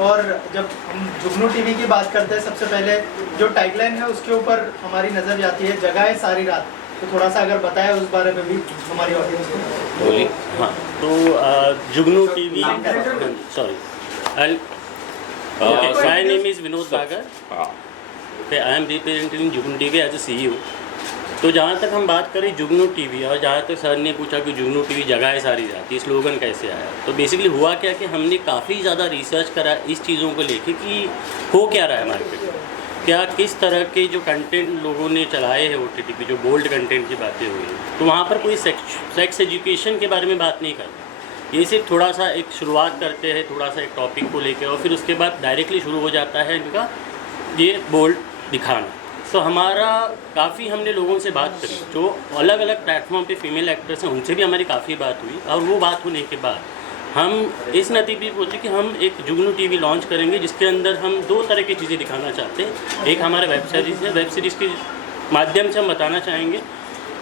और जब हम जुगनू टीवी की बात करते हैं, सबसे पहले जो टैगलाइन है उसके ऊपर हमारी नज़र जाती है, जगाए सारी रात। तो थोड़ा सा अगर बताएं उस बारे में भी हमारी ऑडियंस को। बोलिए। हाँ, तो जुगनू TV, sorry, my name is Vinod Sagar, I am representing Jugnu TV as a CEO। तो जहाँ तक हम बात करें जुगनू टीवी, और जहाँ तक सर ने पूछा कि जुगनू टीवी जगाए सारी रात, ये स्लोगन कैसे आया, तो बेसिकली हुआ क्या कि हमने काफ़ी ज़्यादा रिसर्च करा इस चीज़ों को लेके कि हो क्या रहा है मार्केट में, क्या किस तरह के जो कंटेंट लोगों ने चलाए हैं OTT पे, जो बोल्ड कंटेंट की बातें हुई हैं। तो वहाँ पर कोई सेक्स एजुकेशन के बारे में बात नहीं करते, ये सिर्फ थोड़ा सा एक शुरुआत करते हैं, थोड़ा सा एक टॉपिक को लेकर, और फिर उसके बाद डायरेक्टली शुरू हो जाता है इनका ये बोल्ड दिखाना। तो हमारा काफ़ी हमने लोगों से बात करी जो अलग अलग प्लेटफॉर्म पे फीमेल एक्टर्स हैं, उनसे भी हमारी काफ़ी बात हुई, और वो बात होने के बाद हम इस नतीजे पे पहुँचे कि हम एक जुगनू टीवी लॉन्च करेंगे जिसके अंदर हम 2 तरह की चीज़ें दिखाना चाहते हैं। एक हमारा वेब सीरीज़ है, वेब सीरीज़ के माध्यम से हम बताना चाहेंगे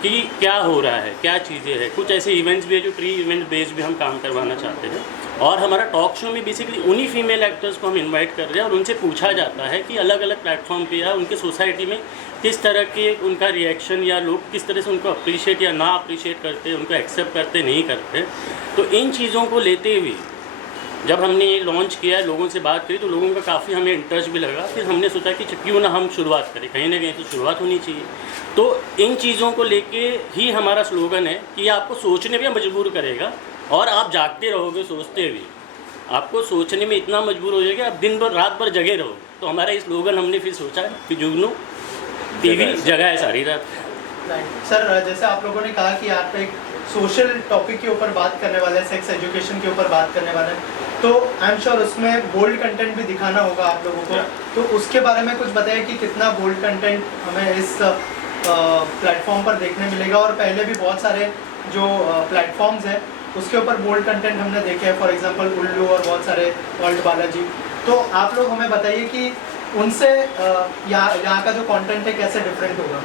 कि क्या हो रहा है, क्या चीज़ें हैं, कुछ ऐसे इवेंट्स भी है जो प्री इवेंट बेस्ड भी हम काम करवाना चाहते हैं। और हमारा टॉक शो में बेसिकली उन्हीं फीमेल एक्टर्स को हम इनवाइट कर रहे हैं और उनसे पूछा जाता है कि अलग अलग प्लेटफॉर्म पे या उनके सोसाइटी में किस तरह के उनका रिएक्शन, या लोग किस तरह से उनको अप्रिशिएट या ना अप्रिशिएट करते, उनको एक्सेप्ट करते नहीं करते। तो इन चीज़ों को लेते हुए जब हमने ये लॉन्च किया, लोगों से बात करी, तो लोगों का काफ़ी हमें इंटरेस्ट भी लगा। फिर हमने सोचा कि क्यों ना हम शुरुआत करें, कहीं ना कहीं तो शुरुआत होनी चाहिए। तो इन चीज़ों को लेके ही हमारा स्लोगन है कि ये आपको सोचने में मजबूर करेगा, और आप जागते रहोगे सोचते हुए, आपको सोचने में इतना मजबूर हो जाएगा, आप दिन भर रात भर जगे रहो। तो हमारा ये स्लोगन हमने फिर सोचा कि जुगनू टीवी जगाए सारी रात। सर, जैसे आप लोगों ने कहा कि आप एक सोशल टॉपिक के ऊपर बात करने वाले हैं, सेक्स एजुकेशन के ऊपर बात करने वाले हैं, तो आई एम श्योर उसमें बोल्ड कंटेंट भी दिखाना होगा आप लोगों को। तो उसके बारे में कुछ बताइए कि कितना बोल्ड कंटेंट हमें इस प्लेटफॉर्म पर देखने मिलेगा। और पहले भी बहुत सारे जो प्लेटफॉर्म्स हैं उसके ऊपर बोल्ड कंटेंट हमने देखे हैं, फॉर एग्जांपल उल्लू और बहुत सारे वर्ल्ड बालाजी। तो आप लोग हमें बताइए कि उनसे यहाँ का जो कंटेंट है कैसे डिफरेंट होगा।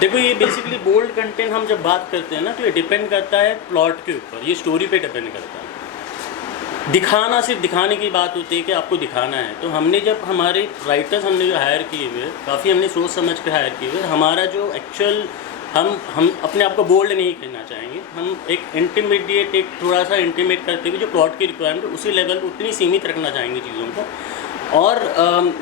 देखो, ये बेसिकली बोल्ड कंटेंट हम जब बात करते हैं ना, तो ये डिपेंड करता है प्लॉट के ऊपर, ये स्टोरी पे डिपेंड करता है। दिखाना, सिर्फ दिखाने की बात होती है कि आपको दिखाना है। तो हमने जब हमारे राइटर्स हमने जो हायर किए हुए, काफ़ी हमने सोच समझ के हायर किए हुए, हमारा जो एक्चुअल हम अपने आप को बोल्ड नहीं कहना चाहेंगे, हम एक इंटीमीडिएट, एक थोड़ा सा इंटीमेट करते हुए जो प्लॉट की रिक्वायरमेंट उसी लेवल उतनी सीमित रखना चाहेंगे चीज़ों को। और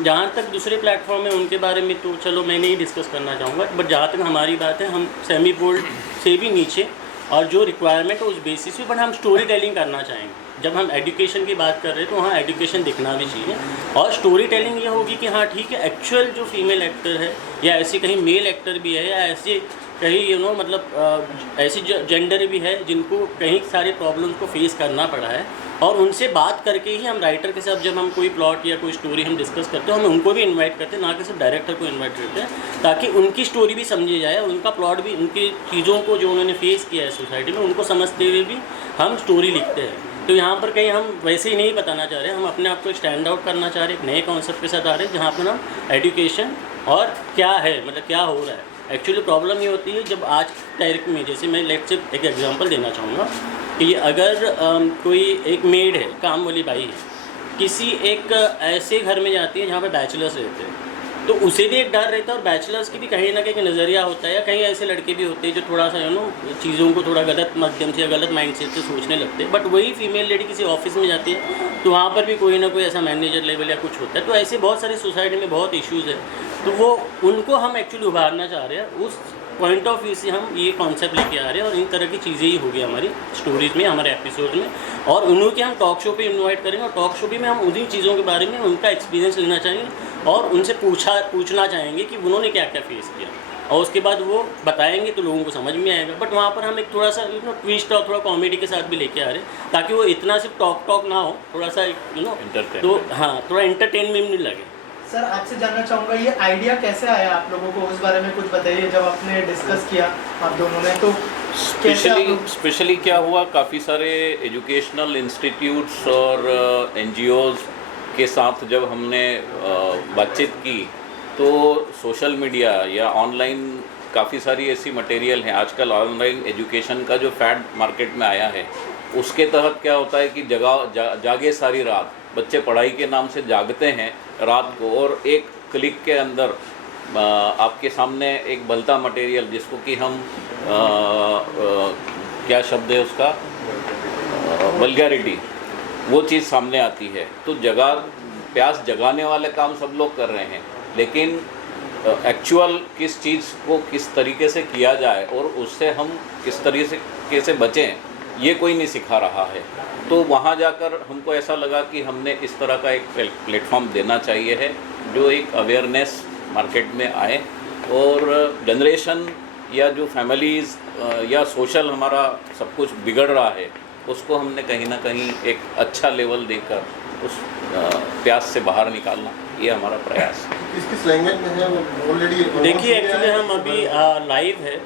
जहाँ तक दूसरे प्लेटफॉर्म है उनके बारे में तो चलो मैं नहीं डिस्कस करना चाहूँगा, बट जहाँ तक हमारी बात है, हम सेमी बोल्ड से भी नीचे, और जो रिक्वायरमेंट है उस बेसिस पे, बट हम स्टोरी टेलिंग करना चाहेंगे। जब हम एजुकेशन की बात कर रहे हैं तो वहाँ एजुकेशन दिखना भी चाहिए, और स्टोरी टेलिंग ये होगी कि हाँ ठीक है, एक्चुअल जो फीमेल एक्टर है, या ऐसे कहीं मेल एक्टर भी है, या ऐसे कहीं मतलब ऐसी जेंडर भी है जिनको कहीं सारे प्रॉब्लम्स को फेस करना पड़ा है, और उनसे बात करके ही हम राइटर के साथ जब हम कोई प्लॉट या कोई स्टोरी हम डिस्कस करते हैं, हम उनको भी इनवाइट करते हैं, ना कि सिर्फ डायरेक्टर को इनवाइट करते हैं, ताकि उनकी स्टोरी भी समझी जाए, उनका प्लॉट भी, उनकी चीज़ों को जो उन्होंने फेस किया है सोसाइटी में, उनको समझते हुए भी हम स्टोरी लिखते हैं। तो यहाँ पर कहीं हम वैसे ही नहीं बताना चाह रहे, हम अपने आप को स्टैंड आउट करना चाह रहे, एक नए कॉन्सेप्ट के साथ आ रहे हैं, जहाँ पर हम एजुकेशन और क्या है, मतलब क्या हो रहा है। एक्चुअली प्रॉब्लम ये होती है जब आज तारीख में, जैसे मैं लेट से एक एग्जांपल देना चाहूँगा कि अगर कोई एक मेड है, काम वाली बाई है, किसी एक ऐसे घर में जाती है जहाँ पे बैचलर्स रहते हैं, तो उसे भी एक डर रहता है और बैचलर्स की भी कहीं ना कहीं नज़रिया होता है, या कहीं ऐसे लड़के भी होते हैं जो थोड़ा सा चीज़ों को थोड़ा गलत माध्यम से या गलत माइंडसेट से सोचने लगते हैं। बट वही फीमेल लेडी किसी ऑफिस में जाती है तो वहाँ पर भी कोई ना कोई ऐसा मैनेजर लेवल या कुछ होता है। तो ऐसे बहुत सारी सोसाइटी में बहुत इश्यूज़ है, तो वो उनको हम एक्चुअली उभारना चाह रहे हैं। उस पॉइंट ऑफ व्यू से हम ये कॉन्सेप्ट लेके आ रहे हैं और इन तरह की चीज़ें ही होगी हमारी स्टोरीज़ में, हमारे एपिसोड में, और उन्हों के हम टॉक शो पे इनवाइट करेंगे और टॉक शो भी में हम उन्हीं चीज़ों के बारे में उनका एक्सपीरियंस लेना चाहेंगे और उनसे पूछना चाहेंगे कि उन्होंने क्या क्या फेस किया, और उसके बाद वो बताएंगे तो लोगों को समझ में आएगा। बट वहाँ पर हम एक थोड़ा सा ट्विस्ट और थोड़ा कॉमेडी के साथ भी लेके आ रहे हैं, ताकि वो इतना सिर्फ टॉक ना हो, थोड़ा सा तो हाँ थोड़ा एंटरटेनमेंट भी लगे। सर आपसे जानना चाहूँगा ये आइडिया कैसे आया आप लोगों को, उस बारे में कुछ बताइए। जब आपने डिस्कस किया आप दोनों ने, तो स्पेशली क्या हुआ, काफ़ी सारे एजुकेशनल इंस्टीट्यूट्स और NGOs के साथ जब हमने बातचीत की तो सोशल मीडिया या ऑनलाइन काफ़ी सारी ऐसी मटेरियल हैं। आजकल ऑनलाइन एजुकेशन का जो फैड मार्केट में आया है, उसके तहत क्या होता है कि जागे सारी रात, बच्चे पढ़ाई के नाम से जागते हैं रात को, और एक क्लिक के अंदर आपके सामने एक भलता मटेरियल, जिसको कि हम क्या शब्द है उसका, वल्गैरिटी, वो चीज़ सामने आती है। तो प्यास जगाने वाले काम सब लोग कर रहे हैं, लेकिन एक्चुअल किस चीज़ को किस तरीके से किया जाए और उससे हम किस तरीके से बचें, ये कोई नहीं सिखा रहा है। तो वहाँ जाकर हमको ऐसा लगा कि हमने इस तरह का एक प्लेटफॉर्म देना चाहिए है, जो एक अवेयरनेस मार्केट में आए, और जनरेशन या जो फैमिलीज़ या सोशल हमारा सब कुछ बिगड़ रहा है, उसको हमने कहीं ना कहीं एक अच्छा लेवल देकर उस प्यास से बाहर निकालना, ये हमारा प्रयास है। किस लैंग्वेज में है ऑलरेडी? देखिए एक्चुअली हम अभी लाइव है,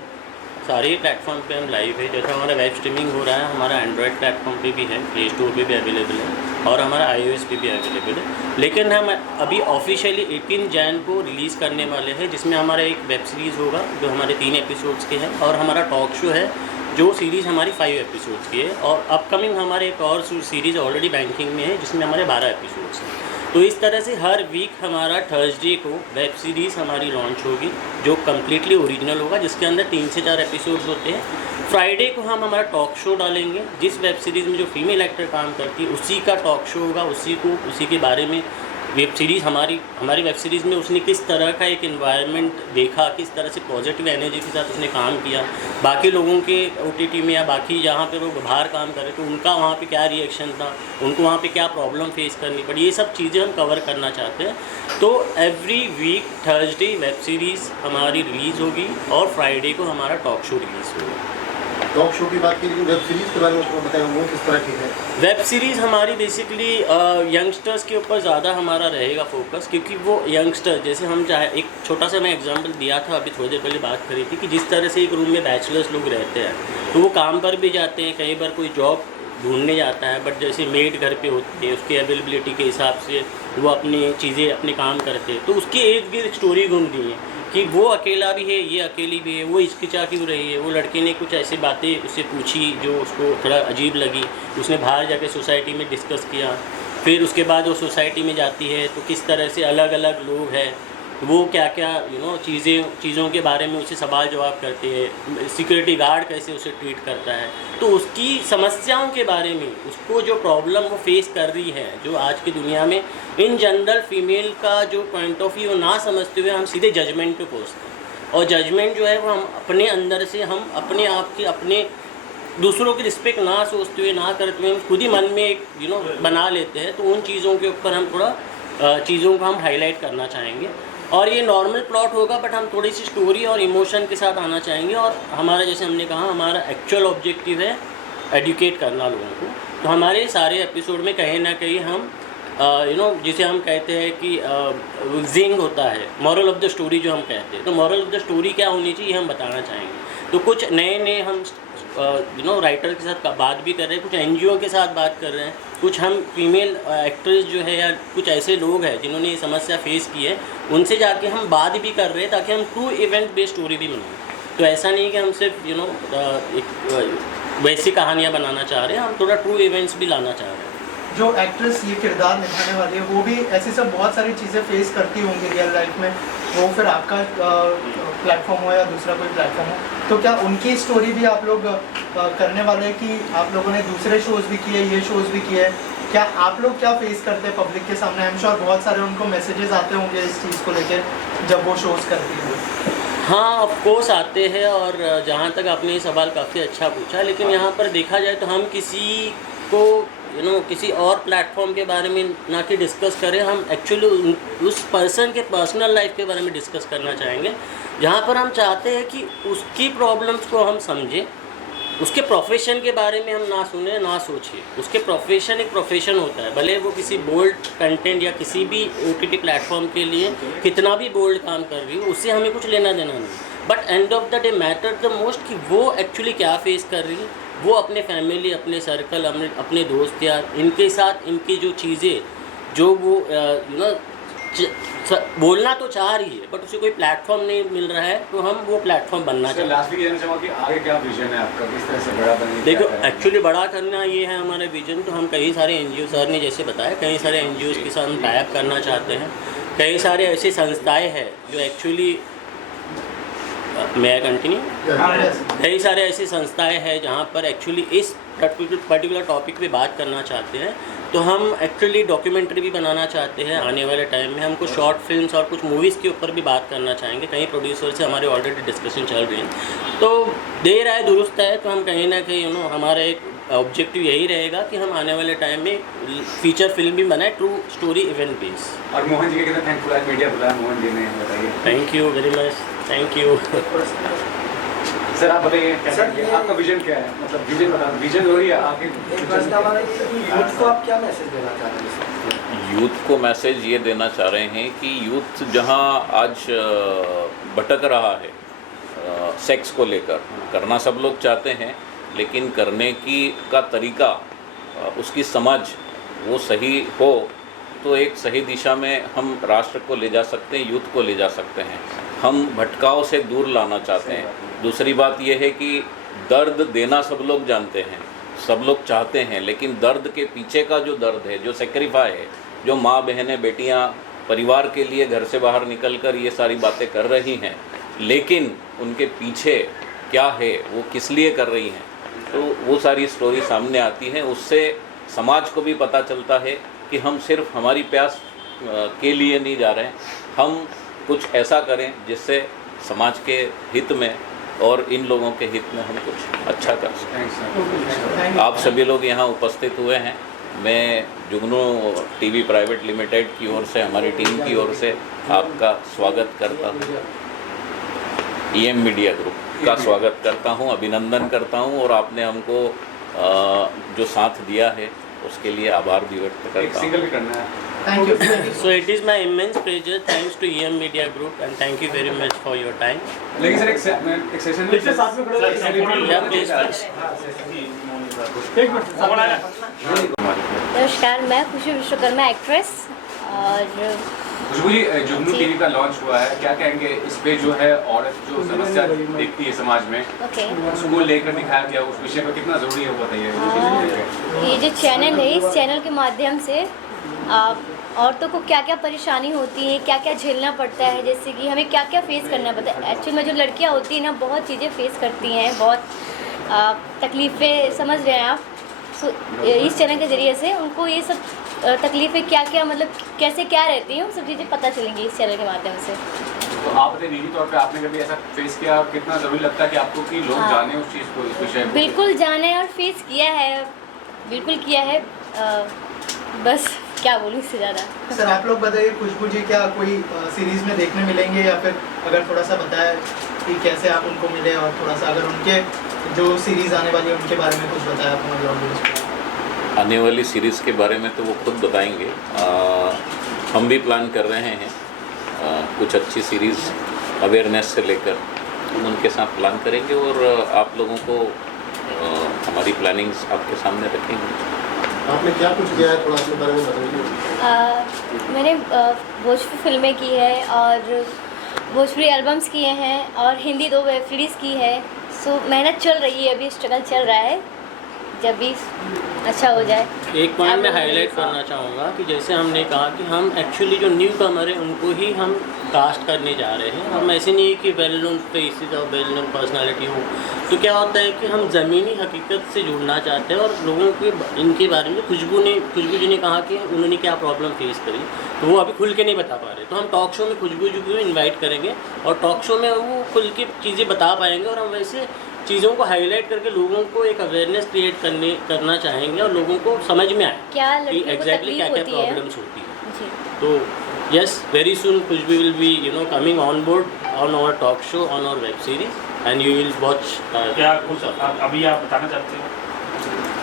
सारे प्लेटफॉर्म पे हम लाइव है। जैसा हमारा वेब स्ट्रीमिंग हो रहा है, हमारा एंड्रॉयड प्लेटफॉर्म पे भी है, प्ले स्टोर पे भी अवेलेबल है, और हमारा iOS पे भी अवेलेबल है। लेकिन हम अभी ऑफिशियली 18 जैन को रिलीज़ करने वाले हैं, जिसमें हमारा एक वेब सीरीज़ होगा जो हमारे 3 एपिसोड्स के हैं, और हमारा टॉक शो है जो सीरीज़ हमारी 5 एपिसोड्स की है, और अपकमिंग हमारे एक और सीरीज़ ऑलरेडी बैंकिंग में है जिसमें हमारे 12 एपिसोड्स हैं। तो इस तरह से हर वीक हमारा थर्सडे को वेब सीरीज़ हमारी लॉन्च होगी जो कम्प्लीटली ओरिजिनल होगा, जिसके अंदर 3 से 4 एपिसोड्स होते हैं। फ्राइडे को हम हमारा टॉक शो डालेंगे, जिस वेब सीरीज़ में जो फीमेल एक्टर काम करती है उसी का टॉक शो होगा, उसी के बारे में वेब सीरीज़ हमारी वेब सीरीज़ में उसने किस तरह का एक एनवायरनमेंट देखा, किस तरह से पॉजिटिव एनर्जी के साथ उसने काम किया, बाकी लोगों के OTT में या बाकी जहाँ पे लोग बाहर काम कर रहे थे उनका वहाँ पे क्या रिएक्शन था, उनको वहाँ पे क्या प्रॉब्लम फेस करनी पड़ी, ये सब चीज़ें हम कवर करना चाहते हैं। तो every week Thursday web series हमारी रिलीज़ होगी और फ्राइडे को हमारा टॉक शो रिलीज़ होगा। टॉक शो की बात की, लेकिन वेब सीरीज़ के बारे में आपको बताएं वो किस तरह की है? वेब सीरीज़ हमारी बेसिकली यंगस्टर्स के ऊपर ज़्यादा हमारा रहेगा फोकस, क्योंकि वो यंगस्टर, जैसे हम चाहे एक छोटा सा मैं एग्जांपल दिया था अभी थोड़ी देर पहले बात करी थी कि जिस तरह से एक रूम में बैचलर्स लोग रहते हैं तो वो काम पर भी जाते हैं, कई बार कोई जॉब ढूंढने जाता है, बट जैसे मेड घर पे होती है उसकी अवेलेबिलिटी के हिसाब से वो अपनी चीज़ें अपने काम करते हैं, तो उसकी एक भी स्टोरी ढूंढ दी है कि वो अकेला भी है, ये अकेली भी है, वो हिचकिचा क्यों रही है, वो लड़के ने कुछ ऐसी बातें उससे पूछी जो उसको थोड़ा अजीब लगी, उसने बाहर जाके सोसाइटी में डिस्कस किया, फिर उसके बाद वो सोसाइटी में जाती है तो किस तरह से अलग अलग लोग हैं, वो क्या क्या चीज़ों के बारे में उसे सवाल जवाब करते हैं, सिक्योरिटी गार्ड कैसे उसे ट्रीट करता है, तो उसकी समस्याओं के बारे में, उसको जो प्रॉब्लम वो फेस कर रही है, जो आज की दुनिया में इन जनरल फीमेल का जो पॉइंट ऑफ व्यू ना समझते हुए हम सीधे जजमेंट पे पहुँचते हैं, और जजमेंट जो है वो हम अपने अंदर से हम अपने आप की अपने दूसरों की रिस्पेक्ट ना सोचते हुए ना करते हुए खुद ही मन में एक बना लेते हैं। तो उन चीज़ों के ऊपर हम थोड़ा चीज़ों को हम हाईलाइट करना चाहेंगे, और ये नॉर्मल प्लॉट होगा बट हम थोड़ी सी स्टोरी और इमोशन के साथ आना चाहेंगे, और हमारा जैसे हमने कहा हमारा एक्चुअल ऑब्जेक्टिव है एडुकेट करना लोगों को। तो हमारे सारे एपिसोड में कहीं ना कहीं हम जिसे हम कहते हैं कि जिंग होता है, मॉरल ऑफ द स्टोरी जो हम कहते हैं, तो मॉरल ऑफ द स्टोरी क्या होनी चाहिए हम बताना चाहेंगे। तो कुछ नए हम राइटर के साथ बात भी कर रहे हैं, कुछ NGO के साथ बात कर रहे हैं, कुछ हम फीमेल एक्ट्रेस जो है या कुछ ऐसे लोग हैं जिन्होंने ये समस्या फेस की है, उनसे जाके हम बात भी कर रहे हैं ताकि हम ट्रू इवेंट बेस्ड स्टोरी भी बनाएं। तो ऐसा नहीं कि हम सिर्फ एक वैसी कहानियाँ बनाना चाह रहे हैं, हम थोड़ा ट्रू इवेंट्स भी लाना चाह रहे हैं। जो एक्ट्रेस ये किरदार निभाने वाली है वो भी ऐसी सब बहुत सारी चीज़ें फेस करती होंगी रियल लाइफ में, वो फिर आपका प्लेटफॉर्म हो या दूसरा कोई प्लेटफॉर्म हो, तो क्या उनकी स्टोरी भी आप लोग करने वाले हैं कि आप लोगों ने दूसरे शोज़ भी किए, ये शोज़ भी किए, क्या आप लोग क्या फेस करते हैं पब्लिक के सामने? आई एम श्योर बहुत सारे उनको मैसेजेस आते होंगे इस चीज़ को लेकर जब वो शोज़ करती हैं। हाँ, ऑफ कोर्स आते हैं, और जहाँ तक आपने ये सवाल काफ़ी अच्छा पूछा, लेकिन यहाँ पर देखा जाए तो हम किसी को किसी और प्लेटफॉर्म के बारे में ना कि डिस्कस करें, हम एक्चुअली उस पर्सन के पर्सनल लाइफ के बारे में डिस्कस करना चाहेंगे, जहाँ पर हम चाहते हैं कि उसकी प्रॉब्लम्स को हम समझें, उसके प्रोफेशन के बारे में हम ना सुने ना सोचिए। उसके प्रोफेशन एक प्रोफेशन होता है, भले वो किसी बोल्ड कंटेंट या किसी भी OTT प्लेटफॉर्म के लिए कितना भी बोल्ड काम कर रही हो, उससे हमें कुछ लेना देना नहीं, but end of the day matter the most कि वो एक्चुअली क्या फेस कर रही है, वो अपने फैमिली, अपने सर्कल, अपने दोस्त या इनके साथ इनकी जो चीज़ें जो वो बोलना तो चाह रही है, बट उसे कोई प्लेटफॉर्म नहीं मिल रहा है, तो हम वो प्लेटफॉर्म बनना चाहते हैं। लास्ट ये जानना चाहूँगा कि आगे क्या विजन है आपका, किस तरह से बड़ा बनेगा? देखो, एक्चुअली बड़ा करना ये है हमारा विजन। तो हम कई सारे NGO, सर ने जैसे बताया, कई सारे NGOs के साथ हम टाइप करना चाहते हैं। कई सारे ऐसी संस्थाएं हैं जो एक्चुअली मैं कंटिन्यू कई सारे ऐसी संस्थाएं हैं जहाँ पर एक्चुअली इस पर्टिकुलर टॉपिक पे बात करना चाहते हैं। तो हम एक्चुअली डॉक्यूमेंट्री भी बनाना चाहते हैं आने वाले टाइम में। हम कुछ शॉर्ट फिल्म्स और कुछ मूवीज़ के ऊपर भी बात करना चाहेंगे। कई प्रोड्यूसर से हमारे ऑलरेडी डिस्कशन चल रही है। तो देर आए दुरुस्त है, तो हम कहीं ना कहीं हमारा एक ऑब्जेक्टिव यही रहेगा कि हम आने वाले टाइम में फीचर फिल्म भी बनाए, ट्रू स्टोरी इवेंट बेस। और मोहन जी के कितना थैंकफुल है मीडिया बुलाया मोहन जी ने, बताइए। Thank you very much, thank you. Sir आप बताइए आपका विजन क्या है, मतलब विजन बता, विजन हो रही है आगे यूथ को आप क्या मैसेज देना चाह रहे हैं? यूथ को मैसेज ये देना चाह रहे हैं कि यूथ जहाँ आज भटक रहा है सेक्स को लेकर, करना सब लोग चाहते हैं, लेकिन करने का तरीका, उसकी समझ वो सही हो तो एक सही दिशा में हम राष्ट्र को ले जा सकते हैं, यूथ को ले जा सकते हैं। हम भटकाव से दूर लाना चाहते हैं। दूसरी बात यह है कि दर्द देना सब लोग जानते हैं, सब लोग चाहते हैं, लेकिन दर्द के पीछे का जो दर्द है, जो सेक्रीफाई है, जो माँ बहनें बेटियाँ परिवार के लिए घर से बाहर निकल कर ये सारी बातें कर रही हैं, लेकिन उनके पीछे क्या है, वो किस लिए कर रही हैं, तो वो सारी स्टोरी सामने आती है। उससे समाज को भी पता चलता है कि हम सिर्फ हमारी प्यास के लिए नहीं जा रहे हैं, हम कुछ ऐसा करें जिससे समाज के हित में और इन लोगों के हित में हम कुछ अच्छा कर सकें। आप सभी लोग यहाँ उपस्थित हुए हैं। मैं जुगनू टीवी प्राइवेट लिमिटेड की ओर से, हमारी टीम की ओर से आपका स्वागत करता हूँ, EM मीडिया ग्रुप का स्वागत करता हूँ, अभिनंदन करता हूँ, और आपने हमको जो साथ दिया है उसके लिए आभार भी व्यक्त करता हूँ। Thank you. So it is my immense pleasure, thanks to EM Media Group, and thank you very much for your time. लेकिन सर एक सेशन में साथ में Yeah, please, please. नमस्कार, मैं खुशी विश्वकर्मा, एक्ट्रेस। और खुशबू जी, जुगनू टीवी का लॉन्च हुआ है, क्या कहेंगे इस पे जो है औरत जो समस्या देखती है समाज में, ओके, उसको लेकर दिखाया गया, उस विषय पर कितना जरूरी है वो बताइए। ये जो चैनल है, इस चैनल के माध्यम से औरतों को क्या क्या परेशानी होती है, क्या क्या झेलना पड़ता है, जैसे कि हमें क्या क्या फेस करना पड़ता है। एक्चुअल में जो लड़कियां होती हैं ना, बहुत चीज़ें फेस करती हैं, बहुत तकलीफ़ें, समझ रहे हैं आप। इस चैनल के ज़रिए से उनको ये सब तकलीफ़ें क्या क्या, मतलब कैसे क्या रहती हैं, वो सब चीज़ें पता चलेंगी इस चैनल के माध्यम से। तो आप बताइए निजी तौर पे आपने कभी ऐसा फेस किया, कितना ज़रूरी लगता है कि आपको कि लोग जाने उस चीज़ को, इस विषय को? बिल्कुल जाने और फेस किया है, बिल्कुल किया है। बस क्या बोलूँ इससे ज़्यादा। सर आप लोग बताइए, खुशबू जी क्या कोई सीरीज में देखने मिलेंगे, या फिर अगर थोड़ा सा बताएं कि कैसे आप उनको मिले, और थोड़ा सा अगर उनके जो सीरीज़ आने वाली है उनके बारे में कुछ बताया आप हमारे ऑडियंस को। आने वाली सीरीज़ के बारे में तो वो खुद बताएंगे। हम भी प्लान कर रहे हैं कुछ अच्छी सीरीज़ अवेयरनेस से लेकर, हम उनके साथ प्लान करेंगे और आप लोगों को हमारी प्लानिंग्स आपके सामने रखेंगे। आपने क्या कुछ किया है, थोड़ा अपने बारे में बताइए। मैंने भोजपुरी फिल्में की है और भोजपुरी एल्बम्स किए हैं और हिंदी 2 वेब सीरीज़ की है। सो मेहनत चल रही है, अभी स्ट्रगल चल रहा है, जब भी अच्छा हो जाए। एक पॉइंट मैं हाईलाइट करना चाहूँगा कि जैसे हमने कहा कि हम एक्चुअली जो न्यू कमर है उनको ही हम कास्ट करने जा रहे हैं। हम ऐसे नहीं है कि वेल नोन फेसेस और वेल नोन पर्सनालिटी हो। तो क्या होता है कि हम ज़मीनी हकीकत से जुड़ना चाहते हैं और लोगों के इनके बारे में खुशबू जी ने कहा कि उन्होंने क्या प्रॉब्लम फेस करी, तो वो अभी खुल के नहीं बता पा रहे। तो हम टॉक शो में खुशबू जी को इन्वाइट करेंगे और टॉक शो में वो खुल के चीज़ें बता पाएंगे और हम वैसे चीज़ों को हाईलाइट करके लोगों को एक अवेयरनेस क्रिएट करना चाहेंगे और लोगों को समझ में आए क्या कि लड़कियों को एग्जैक्टली क्या तकलीफ क्या होती है। प्रॉब्लम्स होती है। जी। तो yes, very soon Khushboo will be coming on board on our talk show on our web series and you will watch. क्या कुछ अभी आप बताना चाहते हो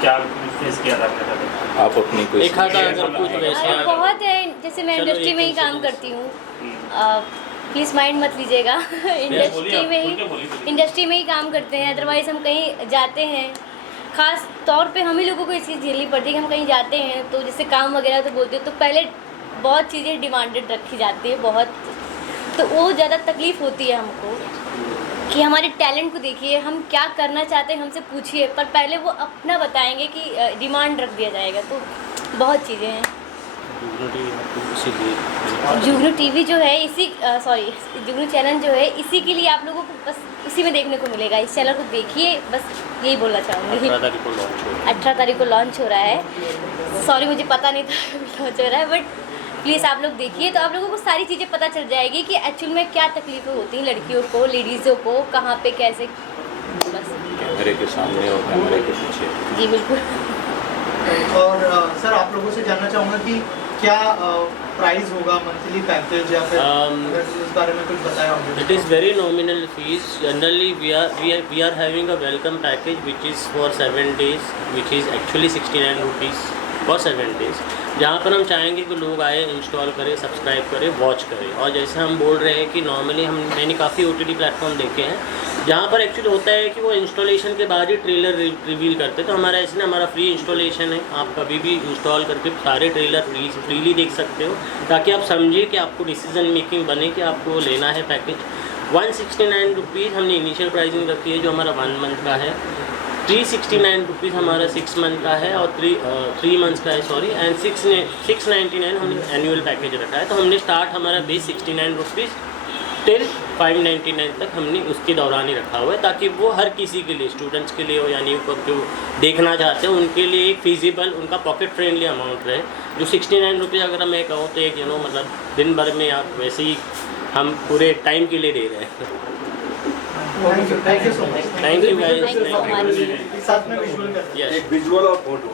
क्या फेस किया था आपने पहले? आप अपनी कोई एक हाथ अगर कुछ वैसे बहुत है, जैसे मैं चलो, इंडस्ट्री एक में ही काम इंसिडेंस। करती हूँ, प्लीज़ माइंड मत लीजिएगा। इंडस्ट्री में ही काम करते हैं, अदरवाइज़ हम कहीं जाते हैं, ख़ास तौर पे हम ही लोगों को ये चीज़ झेलनी पड़ती है कि हम कहीं जाते हैं तो जैसे काम वगैरह तो बोलते हैं तो पहले बहुत चीज़ें डिमांडेड रखी जाती है बहुत, तो वो ज़्यादा तकलीफ़ होती है हमको कि हमारे टैलेंट को देखिए, हम क्या करना चाहते हैं हमसे पूछिए, पर पहले वो अपना बताएंगे कि डिमांड रख दिया जाएगा। तो बहुत चीज़ें हैं। जुगनू टीवी जो है जुगनू चैनल जो है इसी के लिए आप लोगों को बस उसी में देखने को मिलेगा। इस चैनल को देखिए, बस यही बोलना चाहूँगी। 18 तारीख को लॉन्च हो रहा है। सॉरी मुझे पता नहीं था लॉन्च हो रहा है, बट प्लीज़ आप लोग देखिए तो आप लोगों को सारी चीज़ें पता चल जाएगी कि एक्चुअल में क्या तकलीफ़ें होती हैं लड़कियों को, लेडीज़ों को, कहाँ पे कैसे, बस कैमरे के सामने और कैमरे के पीछे। जी बिल्कुल। और सर आप लोगों से जानना चाहूँगा कि क्या प्राइस होगा, मंथली पैकेज, या फिर अगर इस बारे में कुछ बताया होगा। It is very nominal fees. Generally, we are having a welcome package which is for 7 days, which is actually 69 rupees for 7 days. जहाँ पर हम चाहेंगे कि लोग आए, इंस्टॉल करें, सब्सक्राइब करें, वॉच करें। और जैसे हम बोल रहे हैं कि नॉर्मली मैंने काफ़ी OTT प्लेटफॉर्म देखे हैं जहाँ पर एक्चुअली होता है कि वो इंस्टॉलेशन के बाद ही ट्रेलर रिवील करते हैं। तो हमारा ऐसे ना, हमारा फ्री इंस्टॉलेशन है, आप कभी भी इंस्टॉल करके सारे ट्रेलर फ्रीली देख सकते हो, ताकि आप समझिए कि आपको डिसीजन मेकिंग बने कि आपको लेना है पैकेज। 169 रुपीज़ हमने इनिशियल प्राइसिंग रखी है जो हमारा 1 मंथ का है। 369 रुपीज़ हमारा 6 मंथ का है और 3 मंथ्स का है, सॉरी, एंड 699 हमने एनुअल पैकेज रखा है। तो हमने स्टार्ट हमारा बेस 69 रुपीज़ टिल 599 तक हमने उसके दौरान ही रखा हुआ है, ताकि वो हर किसी के लिए, स्टूडेंट्स के लिए हो, यानी जो देखना चाहते हैं उनके लिए एक फिजिबल, उनका पॉकेट फ्रेंडली अमाउंट रहे। जो 69 रुपीज़ अगर मैं कहूँ तो एक मतलब दिन भर में आप वैसे ही हम पूरे टाइम के लिए दे रहे हैं। Thank you so much. Thank you guys. Thank you so much. साथ में विजुअल कर यस। एक विजुअल और फोटो